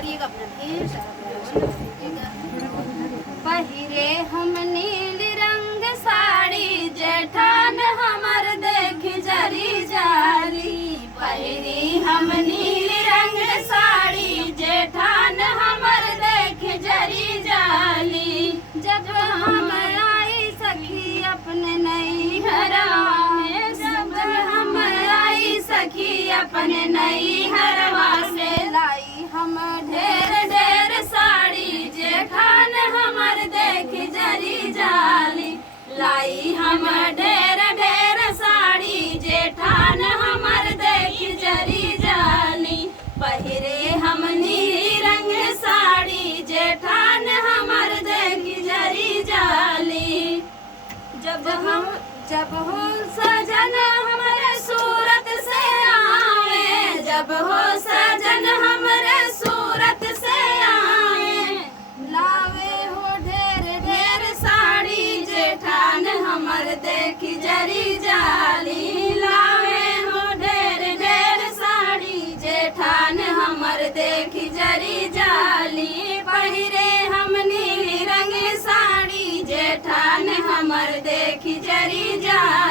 करिएगा अपना ढेर सारा प्यार दीजिएगा। पहिरे हम नील रंग साड़ी जेठान हमर देख जरी जारी। पहिरी हम नील रंग साड़ी जेठान हमर देख जरी जाली। जब हम आई सखी अपने नैहरवा में, जब हम आई सखी अपने नैहरवा से, लाई हम ढेर ढेर साड़ी जेठान हमर देख जरी जाली। लाई हम ढेर ढेर साड़ी जेठान हमर देख जरी जाली। पहिरे हम नीली रंग साड़ी जेठान हमर देख जरी जाली। जब हो सजन हमरे सूरत से आवे, जब हो सजन हमरे सूरत से आवे, लावे हो ढेर ढेर साड़ी जेठान हमर देख जरी जाली। लावे हो ढेर ढेर साड़ी जेठान हमर देख जरी जाली। पहिरे हम नीली रंग साड़ी जेठान हमर देख जरी जाली।